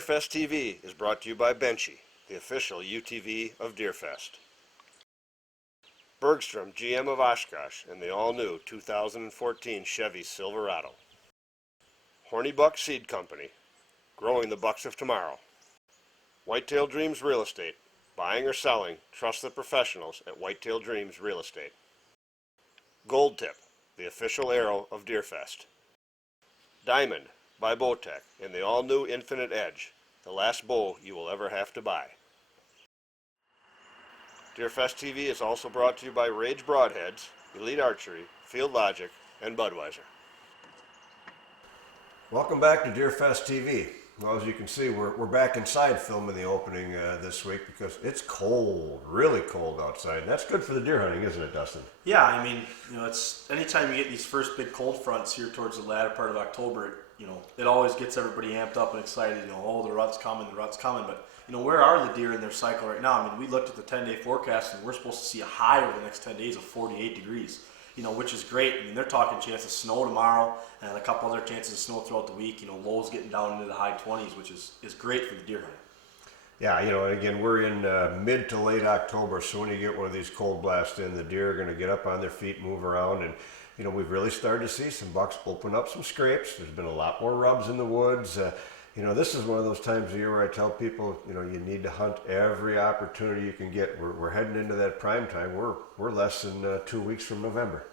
Deerfest TV is brought to you by Benchy, the official UTV of Deerfest. Bergstrom, GM of Oshkosh, and the all-new 2014 Chevy Silverado. Horny Buck Seed Company, growing the bucks of tomorrow. Whitetail Dreams Real Estate, buying or selling, trust the professionals at Whitetail Dreams Real Estate. Gold Tip, the official arrow of Deerfest. Diamond, by Bowtech, and the all-new Infinite Edge, the last bow you will ever have to buy. Deerfest TV is also brought to you by Rage Broadheads, Elite Archery, Field Logic, and Budweiser. Welcome back to Deerfest TV. Well, as you can see, we're back inside filming the opening this week because it's cold, really cold outside. And that's good for the deer hunting, isn't it, Dustin? Yeah, I mean, it's anytime you get these first big cold fronts here towards the latter part of October, it always gets everybody amped up and excited. Oh, the rut's coming, But where are the deer in their cycle right now? I mean, we looked at the 10-day forecast, and we're supposed to see a high over the next 10 days of 48 degrees. Which is great. I mean, they're talking chance of snow tomorrow and a couple other chances of snow throughout the week. Lows getting down into the high 20s, which is great for the deer hunting. Yeah, again, we're in mid to late October, so when you get one of these cold blasts in, the deer are going to get up on their feet, move around, and we've really started to see some bucks open up some scrapes. There's been a lot more rubs in the woods. This is one of those times of year where I tell people, you need to hunt every opportunity you can get. We're heading into that prime time. We're less than 2 weeks from November.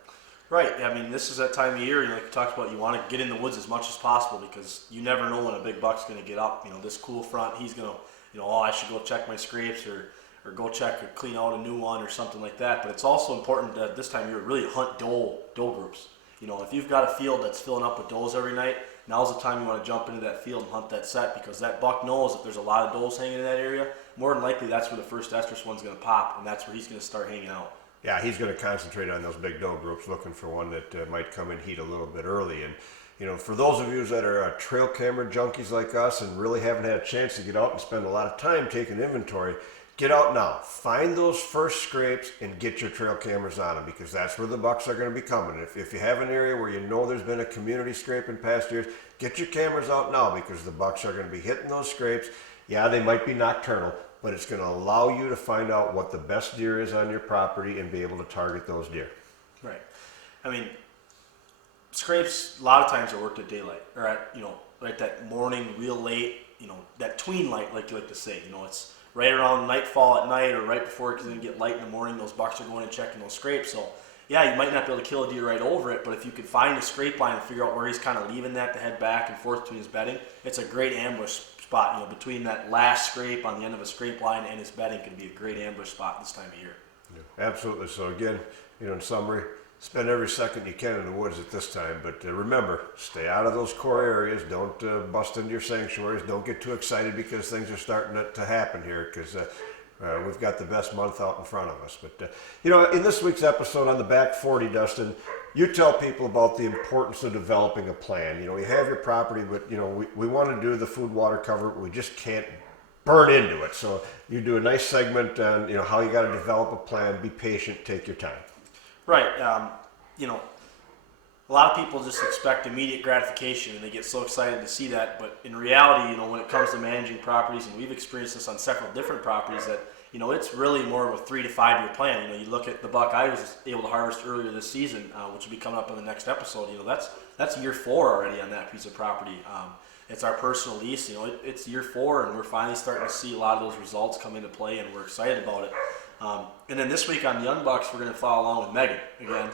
Right. I mean, this is that time of year, like you talked about, you want to get in the woods as much as possible because you never know when a big buck's going to get up. This cool front, he's going to, I should go check my scrapes or go check or clean out a new one or something like that. But it's also important that this time of year really hunt doe groups. If you've got a field that's filling up with does every night, now's the time you want to jump into that field and hunt that set because that buck knows if there's a lot of does hanging in that area, more than likely that's where the first estrus one's going to pop, and that's where he's going to start hanging out. Yeah, he's going to concentrate on those big doe groups, looking for one that might come in heat a little bit early. And for those of you that are trail camera junkies like us and really haven't had a chance to get out and spend a lot of time taking inventory, get out now. Find those first scrapes and get your trail cameras on them because that's where the bucks are going to be coming. If you have an area where there's been a community scrape in past years, get your cameras out now because the bucks are going to be hitting those scrapes. Yeah, they might be nocturnal, but it's going to allow you to find out what the best deer is on your property and be able to target those deer. Right. I mean, scrapes a lot of times are worked at daylight or at, like that morning real late, that tween light, like you like to say. It's right around nightfall at night or right before it's going to get light in the morning. Those bucks are going and checking those scrapes. So, yeah, you might not be able to kill a deer right over it, but if you could find a scrape line and figure out where he's kind of leaving that to head back and forth between his bedding, it's a great ambush spot. Between that last scrape on the end of a scrape line and his bedding can be a great ambush spot this time of year. Yeah, absolutely. So again, in summary, spend every second you can in the woods at this time. But remember, stay out of those core areas. Don't bust into your sanctuaries. Don't get too excited because things are starting to happen here because we've got the best month out in front of us. But, in this week's episode on the Back 40, Dustin, you tell people about the importance of developing a plan. You have your property, but, we want to do the food, water cover, but we just can't burn into it. So you do a nice segment on, how you got to develop a plan, be patient, take your time. Right. A lot of people just expect immediate gratification and they get so excited to see that. But in reality, when it comes to managing properties, and we've experienced this on several different properties, that, it's really more of a 3 to 5 year plan. You look at the buck I was able to harvest earlier this season, which will be coming up in the next episode. That's year 4 already on that piece of property. It's our personal lease. It's year 4, and we're finally starting to see a lot of those results come into play, and we're excited about it. And then this week on Young Bucks, we're going to follow along with Megan again,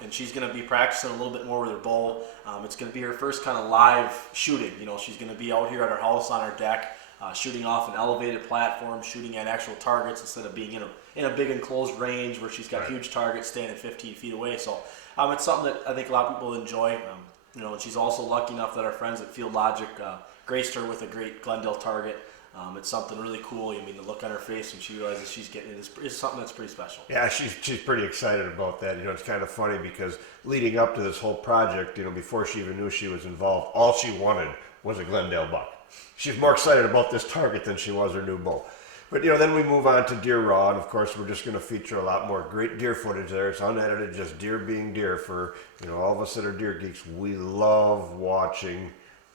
and she's going to be practicing a little bit more with her bow. It's going to be her first kind of live shooting. She's going to be out here at her house on her deck, shooting off an elevated platform, shooting at actual targets instead of being in a big enclosed range where she's got huge targets standing 15 feet away. So it's something that I think a lot of people enjoy. And she's also lucky enough that our friends at Field Logic graced her with a great Glendale target. It's something really cool. The look on her face when she realizes she's getting it is something that's pretty special. Yeah, she's pretty excited about that. It's kind of funny because leading up to this whole project, before she even knew she was involved, all she wanted was a Glendale buck. She's more excited about this target than she was her new bow. But then we move on to Deer Raw, and of course we're just going to feature a lot more great deer footage there. It's unedited, just deer being deer. For all of us that are deer geeks, we love watching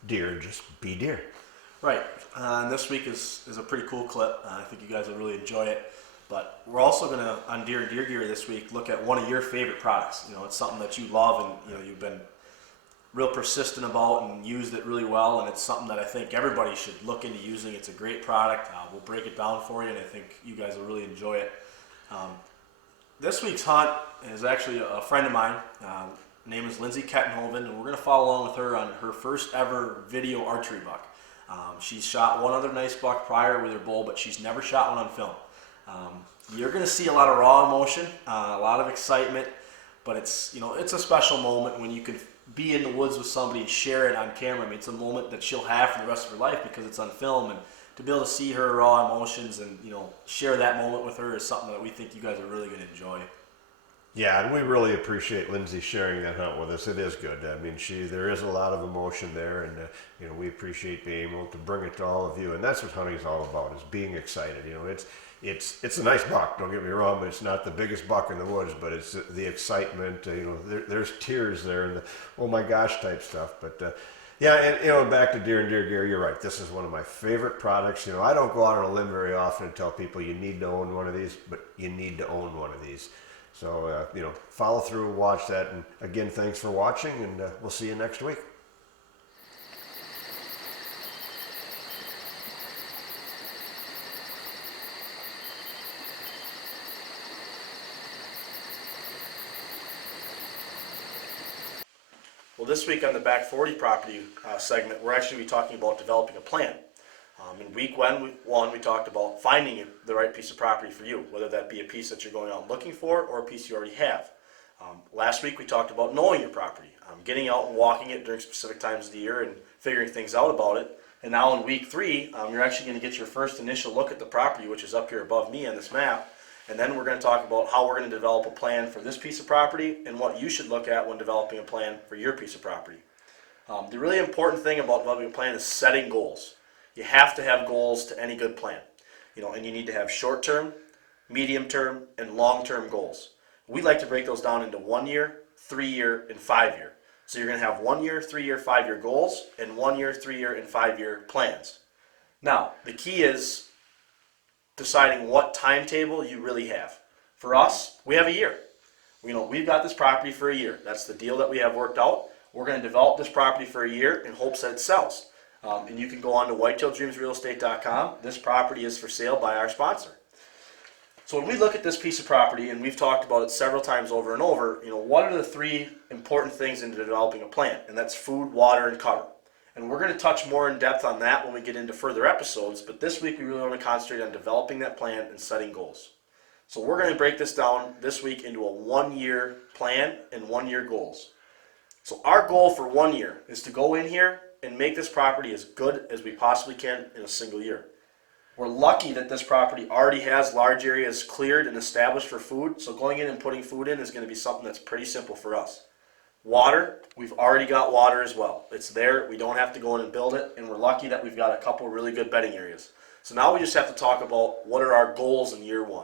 deer just be deer. Right. And this week is a pretty cool clip. I think you guys will really enjoy it. But we're also going to, on Deer and Deer Gear this week, look at one of your favorite products. You know, it's something that you love and, you know, you've been real persistent about and used it really well. And it's something that I think everybody should look into using. It's a great product. We'll break it down for you, and I think you guys will really enjoy it. This week's hunt is actually a friend of mine. Her name is Lindsay Kettenhoven, and we're going to follow along with her on her first ever video archery buck. She's shot one other nice buck prior with her bull, but she's never shot one on film. You're going to see a lot of raw emotion, a lot of excitement, but it's a special moment when you can be in the woods with somebody and share it on camera. I mean, it's a moment that she'll have for the rest of her life because it's on film, and to be able to see her raw emotions and share that moment with her is something that we think you guys are really going to enjoy. Yeah, and we really appreciate Lindsay sharing that hunt with us. It is good. I mean, there is a lot of emotion there, and we appreciate being able to bring it to all of you. And that's what hunting is all about: is being excited. It's a nice buck. Don't get me wrong, but it's not the biggest buck in the woods. But it's the excitement. There's tears there and the oh my gosh type stuff. But yeah, and back to Deer and Deer Gear. You're right. This is one of my favorite products. I don't go out on a limb very often and tell people you need to own one of these, but you need to own one of these. So, follow through, watch that. And again, thanks for watching, and we'll see you next week. Well, this week on the Back 40 property segment, we're actually talking about developing a plan. In week one, we talked about finding the right piece of property for you, whether that be a piece that you're going out looking for or a piece you already have. Last week, we talked about knowing your property, getting out and walking it during specific times of the year and figuring things out about it. And now in week 3, you're actually going to get your first initial look at the property, which is up here above me on this map. And then we're going to talk about how we're going to develop a plan for this piece of property and what you should look at when developing a plan for your piece of property. The really important thing about developing a plan is setting goals. You have to have goals to any good plan, and you need to have short-term, medium-term, and long-term goals. We like to break those down into 1 year, 3 year, and 5 year. So you're going to have 1 year, 3 year, 5 year goals and 1 year, 3 year, and 5 year plans. Now, the key is deciding what timetable you really have. For us, we have a year. We've got this property for a year. That's the deal that we have worked out. We're going to develop this property for a year in hopes that it sells. And you can go on to whitetaildreamsrealestate.com. This property is for sale by our sponsor. So when we look at this piece of property, and we've talked about it several times over and over, what are the 3 important things into developing a plan? And that's food, water, and cover. And we're going to touch more in depth on that when we get into further episodes, but this week we really want to concentrate on developing that plan and setting goals. So we're going to break this down this week into a 1 year plan and 1 year goals. So our goal for 1 year is to go in here and make this property as good as we possibly can in a single year. We're lucky that this property already has large areas cleared and established for food, so going in and putting food in is going to be something that's pretty simple for us. Water, we've already got water as well. It's there, we don't have to go in and build it, and we're lucky that we've got a couple really good bedding areas. So now we just have to talk about what are our goals in year 1.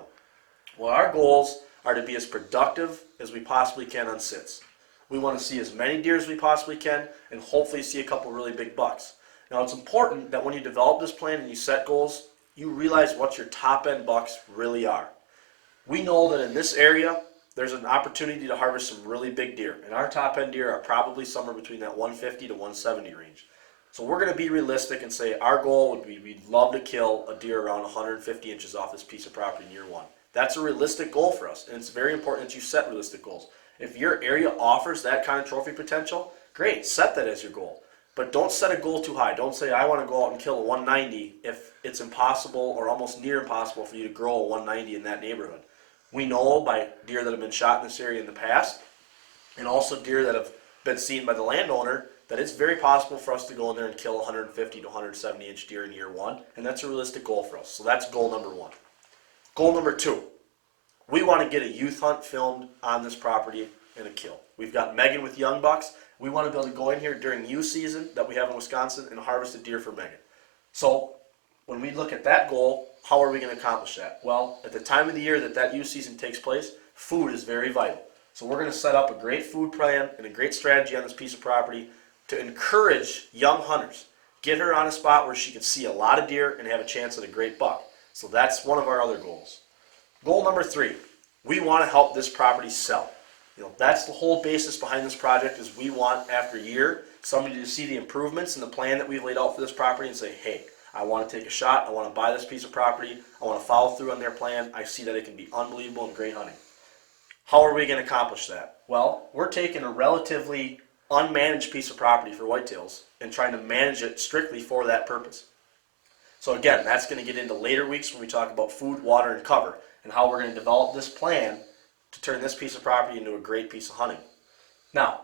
Well, our goals are to be as productive as we possibly can on sits. We want to see as many deer as we possibly can and hopefully see a couple really big bucks. Now, it's important that when you develop this plan and you set goals, you realize what your top end bucks really are. We know that in this area, there's an opportunity to harvest some really big deer, and our top end deer are probably somewhere between that 150 to 170 range. So we're going to be realistic and say our goal would be we'd love to kill a deer around 150 inches off this piece of property in year 1. That's a realistic goal for us, and it's very important that you set realistic goals. If your area offers that kind of trophy potential, great, set that as your goal. But don't set a goal too high. Don't say, I want to go out and kill a 190 if it's impossible or almost near impossible for you to grow a 190 in that neighborhood. We know by deer that have been shot in this area in the past, and also deer that have been seen by the landowner, that it's very possible for us to go in there and kill 150 to 170 inch deer in year 1, and that's a realistic goal for us. So that's goal number 1. Goal number 2. We want to get a youth hunt filmed on this property and a kill. We've got Megan with young bucks. We want to be able to go in here during youth season that we have in Wisconsin and harvest a deer for Megan. So when we look at that goal, how are we going to accomplish that? Well, at the time of the year that youth season takes place, food is very vital. So we're going to set up a great food plan and a great strategy on this piece of property to encourage young hunters get her on a spot where she can see a lot of deer and have a chance at a great buck. So that's one of our other goals. Goal number 3, we want to help this property sell. That's the whole basis behind this project is we want, after a year, somebody to see the improvements in the plan that we've laid out for this property and say, hey, I want to take a shot, I want to buy this piece of property, I want to follow through on their plan, I see that it can be unbelievable and great hunting. How are we going to accomplish that? Well, we're taking a relatively unmanaged piece of property for whitetails and trying to manage it strictly for that purpose. So again, that's going to get into later weeks when we talk about food, water, and cover, and how we're going to develop this plan to turn this piece of property into a great piece of hunting. Now,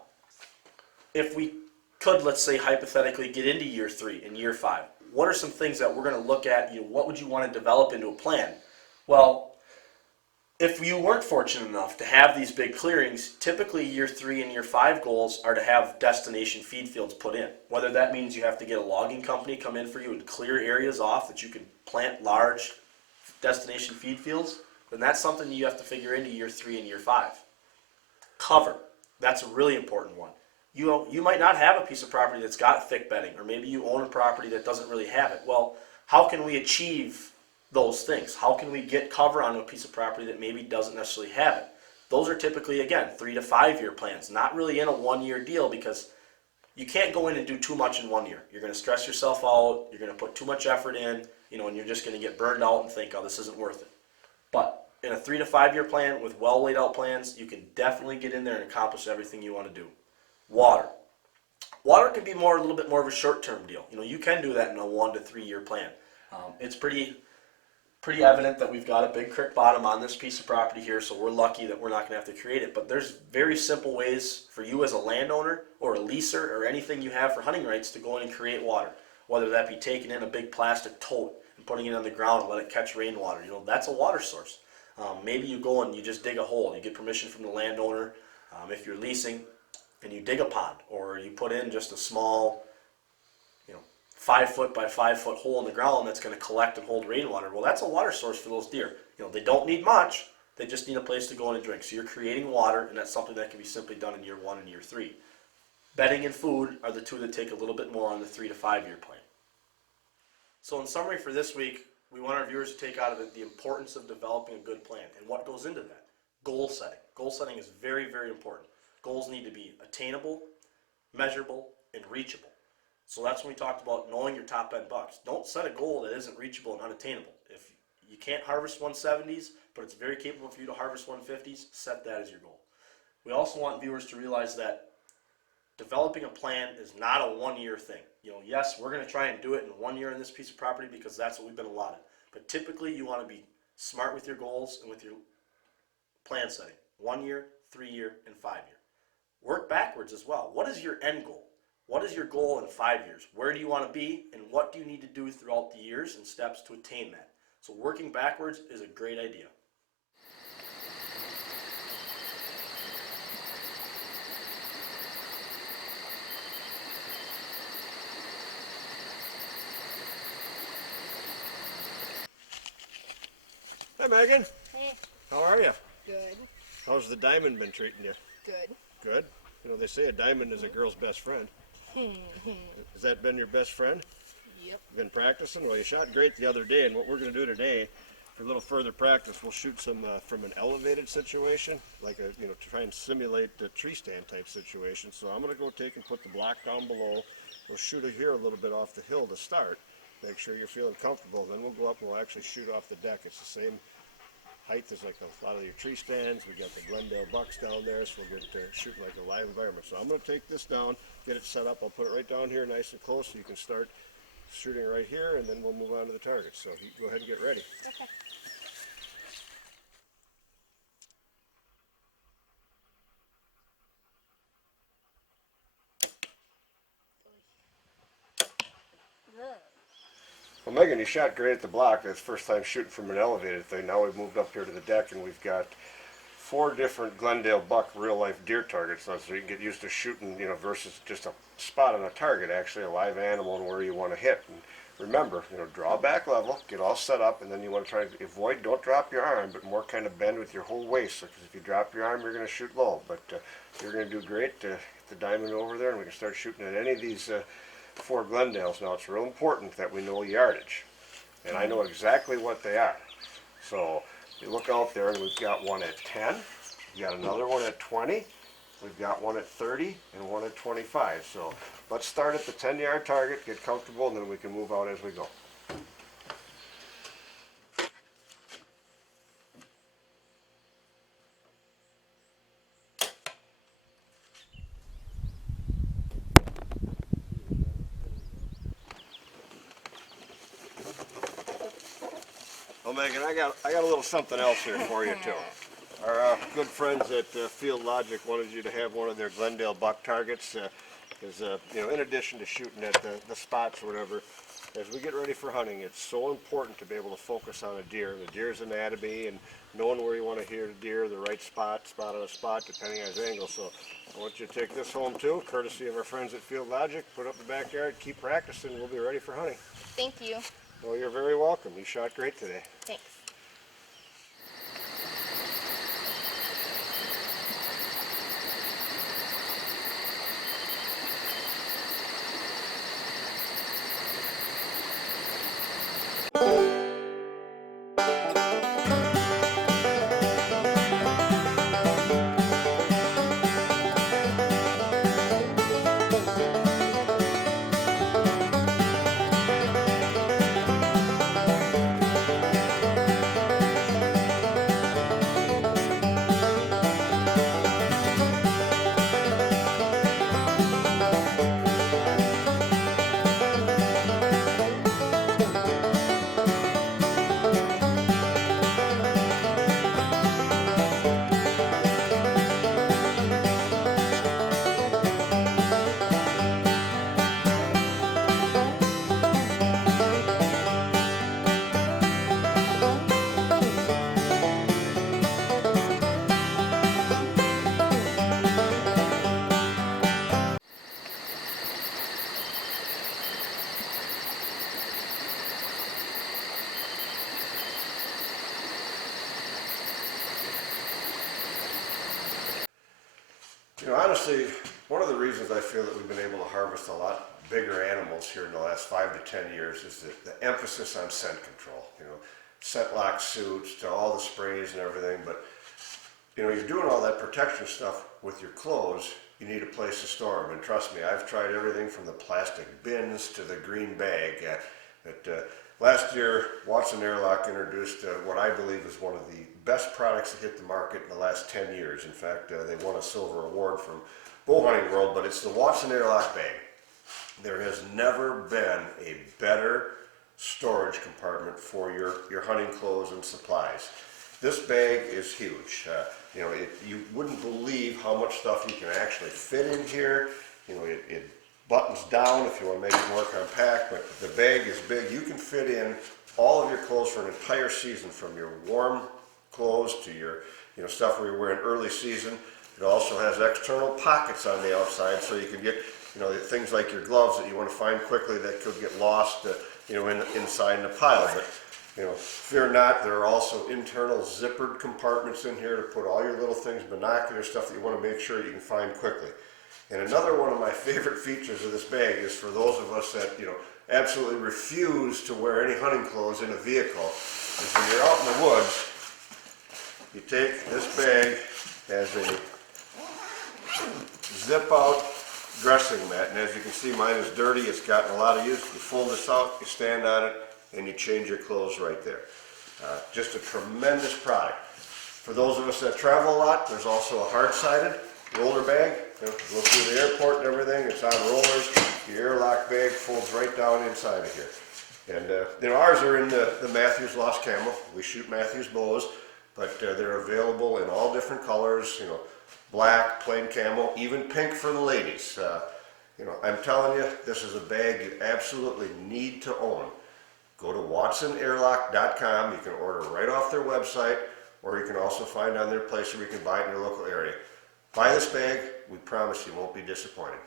if we could, let's say, hypothetically get into year 3 and year 5, what are some things that we're going to look at? What would you want to develop into a plan? Well, if you weren't fortunate enough to have these big clearings, typically year 3 and year 5 goals are to have destination feed fields put in. Whether that means you have to get a logging company come in for you and clear areas off that you can plant large destination feed fields, then that's something you have to figure into year 3 and year 5. Cover, that's a really important one. You might not have a piece of property that's got thick bedding, or maybe you own a property that doesn't really have it. Well, how can we achieve those things? How can we get cover on a piece of property that maybe doesn't necessarily have it? Those are typically, again, 3 to 5 year plans, not really in a 1-year deal, because you can't go in and do too much in 1 year. You're going to stress yourself out, you're going to put too much effort in, and you're just going to get burned out and think, oh, this isn't worth it. But in a 3 to 5 year plan with well laid out plans, you can definitely get in there and accomplish everything you want to do. Water. Water can be a little bit more of a short term deal. You can do that in a 1 to 3 year plan. It's pretty evident that we've got a big creek bottom on this piece of property here, so we're lucky that we're not going to have to create it. But there's very simple ways for you as a landowner or a leaser or anything you have for hunting rights to go in and create water. Whether that be taking in a big plastic tote and putting it on the ground and let it catch rainwater. That's a water source. Maybe you go and you just dig a hole. You get permission from the landowner if you're leasing, and you dig a pond, or you put in just a small 5 foot by 5 foot hole in the ground that's going to collect and hold rainwater. Well, that's a water source for those deer. They don't need much, they just need a place to go in and drink. So you're creating water, and that's something that can be simply done in year 1 and year 3. Bedding and food are the 2 that take a little bit more on the 3 to 5 year plan. So in summary for this week, we want our viewers to take out of it the importance of developing a good plan and what goes into that. Goal setting. Goal setting is very, very important. Goals need to be attainable, measurable, and reachable. So that's when we talked about knowing your top end bucks. Don't set a goal that isn't reachable and unattainable. If you can't harvest 170s, but it's very capable for you to harvest 150s, set that as your goal. We also want viewers to realize that developing a plan is not a 1-year thing. Yes, we're going to try and do it in 1 year in this piece of property because that's what we've been allotted. But typically you want to be smart with your goals and with your plan setting. 1 year, 3 year, and 5 year. Work backwards as well. What is your end goal? What is your goal in 5 years? Where do you want to be, and what do you need to do throughout the years and steps to attain that? So working backwards is a great idea. Hi, Megan. Hey, How are you? good, How's the diamond been treating you? good. Good. They say a diamond is a girl's best friend. Has that been your best friend? Yep. Been practicing? Well, you shot great the other day, and what we're going to do today, for a little further practice, we'll shoot some from an elevated situation, like to try and simulate the tree stand type situation. So I'm going to go take and put the block down below. We'll shoot it here a little bit off the hill to start. Make sure you're feeling comfortable. Then we'll go up and we'll actually shoot off the deck. It's the same height as like a lot of your tree stands. We got the Glendale bucks down there, so we'll get shooting like a live environment. So I'm going to take this down, get it set up. I'll put it right down here nice and close so you can start shooting right here, and then we'll move on to the target. So you go ahead and get ready. Okay. Well, Megan, you shot great at the block. That's the first time shooting from an elevated thing. Now we've moved up here to the deck, and we've got 4 different Glendale buck real-life deer targets. So you can get used to shooting, versus just a spot on a target, actually a live animal and where you want to hit. And remember, draw back level, get all set up, and then you want to try to avoid, don't drop your arm, but more kind of bend with your whole waist. Because if you drop your arm, you're going to shoot low. But you're going to do great. Get the diamond over there, and we can start shooting at any of these for Glendales. Now, it's real important that we know yardage, and I know exactly what they are. So you look out there, and we've got one at 10, we've got another one at 20, we've got one at 30, and one at 25. So let's start at the 10-yard target, get comfortable, and then we can move out as we go. Well, Megan, I got a little something else here for you too. Our good friends at Field Logic wanted you to have one of their Glendale buck targets, because you know, in addition to shooting at the spots or whatever, as we get ready for hunting, it's so important to be able to focus on a deer, the deer's anatomy, and knowing where you want to hear the deer, the right spot on a spot, depending on his angle. So I want you to take this home too, courtesy of our friends at Field Logic. Put it up in the backyard, keep practicing, we'll be ready for hunting. Thank you. Well, you're very welcome. You shot great today. Thanks. You know, honestly, one of the reasons I feel that we've been able to harvest a lot bigger animals here in the last 5 to 10 years is the emphasis on scent control. You know, scent lock suits to all the sprays and everything, but you know, you're doing all that protection stuff with your clothes, you need a place to store them. And trust me, I've tried everything from the plastic bins to the green bag. Last year, Watson Airlock introduced what I believe is one of the best products to hit the market in the last 10 years. In fact, they won a silver award from Bow Hunting World, but it's the Watson Airlock bag. There has never been a better storage compartment for your hunting clothes and supplies. This bag is huge. You know, you wouldn't believe how much stuff you can actually fit in here. You know, it buttons down if you want to make it more compact, but the bag is big. You can fit in all of your clothes for an entire season, from your warm clothes to your stuff where you're wearing early season. It also has external pockets on the outside, so you can get things like your gloves that you want to find quickly that could get lost inside in a pile. But fear not, there are also internal zippered compartments in here to put all your little things, binocular stuff that you want to make sure you can find quickly. And another one of my favorite features of this bag is for those of us that absolutely refuse to wear any hunting clothes in a vehicle, is when you're out in the woods, you take this bag as a zip out dressing mat, and as you can see, mine is dirty, it's gotten a lot of use. You fold this out, you stand on it, and you change your clothes right there. Just a tremendous product. For those of us that travel a lot, there's also a hard-sided roller bag. Go through the airport and everything, it's on rollers. Your airlock bag folds right down inside of here. And ours are in the Mathews Lost Camo. We shoot Mathews bows, but they're available in all different colors, black, plain camo, even pink for the ladies. I'm telling you, this is a bag you absolutely need to own. Go to WatsonAirlock.com. You can order right off their website, or you can also find on their place where you can buy it in your local area. Buy this bag, we promise you won't be disappointed.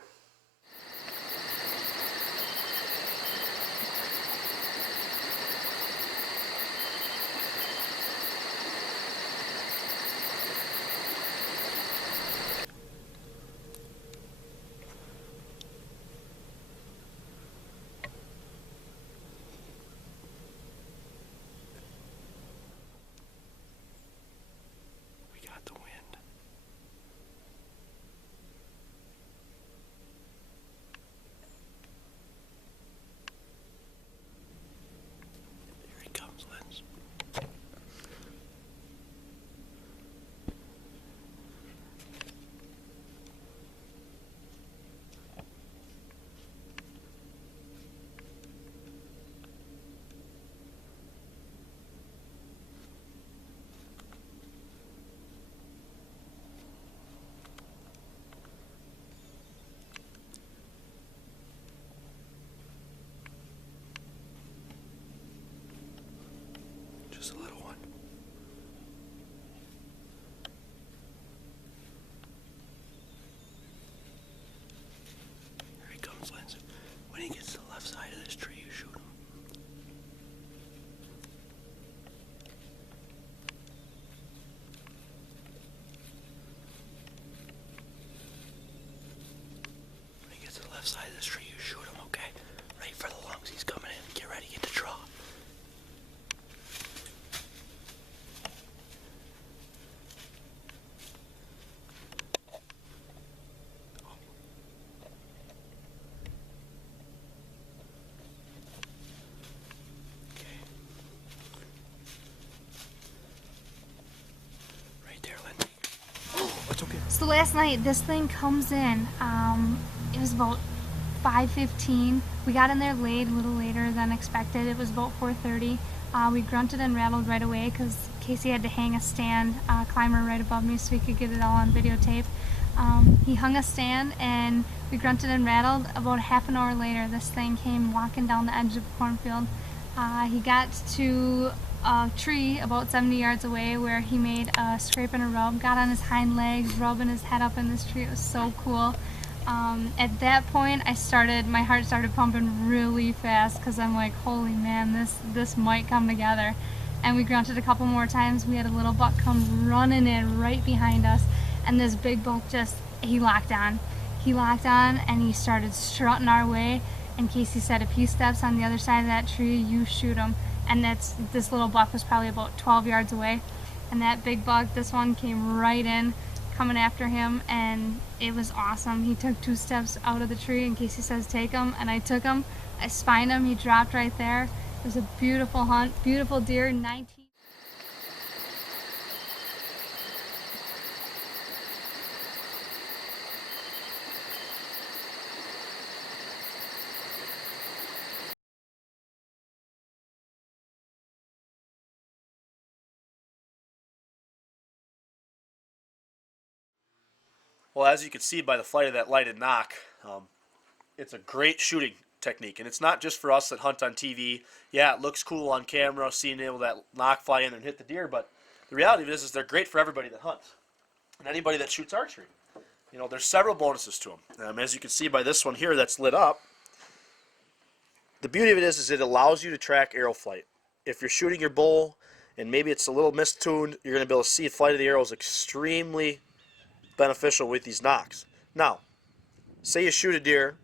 just a little one. Here he comes, Lance. When he gets to the left side of this tree, you shoot him. When he gets to the left side of this tree, you shoot him, okay? Right for the lungs. He's coming in. Get ready. Get the draw. So last night, this thing comes in. It was about 5:15. We got in there late, a little later than expected. It was about 4:30. We grunted and rattled right away because Casey had to hang a stand climber right above me so he could get it all on videotape. He hung a stand and we grunted and rattled. About half an hour later, this thing came walking down the edge of the cornfield. He got to a tree about 70 yards away where he made a scrape and a rub, got on his hind legs, rubbing his head up in this tree. It was so cool. At that point, my heart started pumping really fast because I'm like, holy man, this might come together. And we grunted a couple more times. We had a little buck come running in right behind us, and this big buck he locked on. He locked on and he started strutting our way. And Casey said, if he steps on the other side of that tree, you shoot him. And this little buck was probably about 12 yards away. And that big buck, this one came right in, coming after him, and it was awesome. He took 2 steps out of the tree, and Casey says, take him, and I took him. I spined him, he dropped right there. It was a beautiful hunt, beautiful deer, 19. Well, as you can see by the flight of that lighted knock, it's a great shooting technique. And it's not just for us that hunt on TV. Yeah, it looks cool on camera, seeing able that knock fly in and hit the deer, but the reality of it is they're great for everybody that hunts and anybody that shoots archery. You know, there's several bonuses to them. As you can see by this one here that's lit up, the beauty of it is it allows you to track arrow flight. If you're shooting your bow and maybe it's a little mistuned, you're going to be able to see the flight of the arrows extremely beneficial with these knocks. Now, say you shoot a deer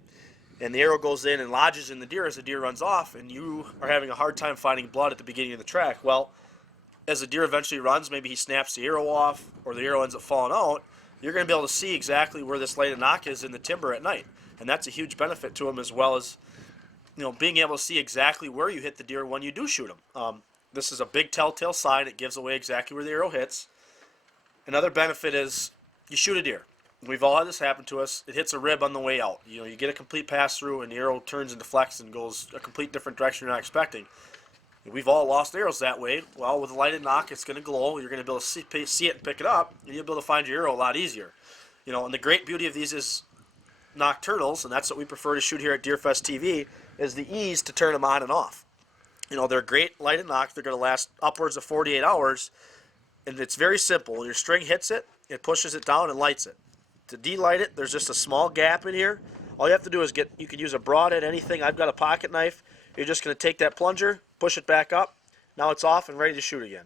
and the arrow goes in and lodges in the deer as the deer runs off, and you are having a hard time finding blood at the beginning of the track. Well, as the deer eventually runs, maybe he snaps the arrow off or the arrow ends up falling out, you're going to be able to see exactly where this lighted knock is in the timber at night. And that's a huge benefit to him, as well as, you know, being able to see exactly where you hit the deer when you do shoot him. This is a big telltale sign. It gives away exactly where the arrow hits. Another benefit is you shoot a deer. We've all had this happen to us. It hits a rib on the way out. You know, you get a complete pass through and the arrow turns and deflects and goes a complete different direction you're not expecting. We've all lost arrows that way. Well, with a lighted knock, it's going to glow. You're going to be able to see it and pick it up, and you'll be able to find your arrow a lot easier. You know, and the great beauty of these is nocturnals, and that's what we prefer to shoot here at DeerFest TV, is the ease to turn them on and off. You know, they're great lighted knocks. They're going to last upwards of 48 hours, and it's very simple. When your string hits it, it pushes it down and lights it. To delight it, there's just a small gap in here. All you have to do is you can use a broadhead, anything. I've got a pocket knife. You're just going to take that plunger, push it back up. Now it's off and ready to shoot again.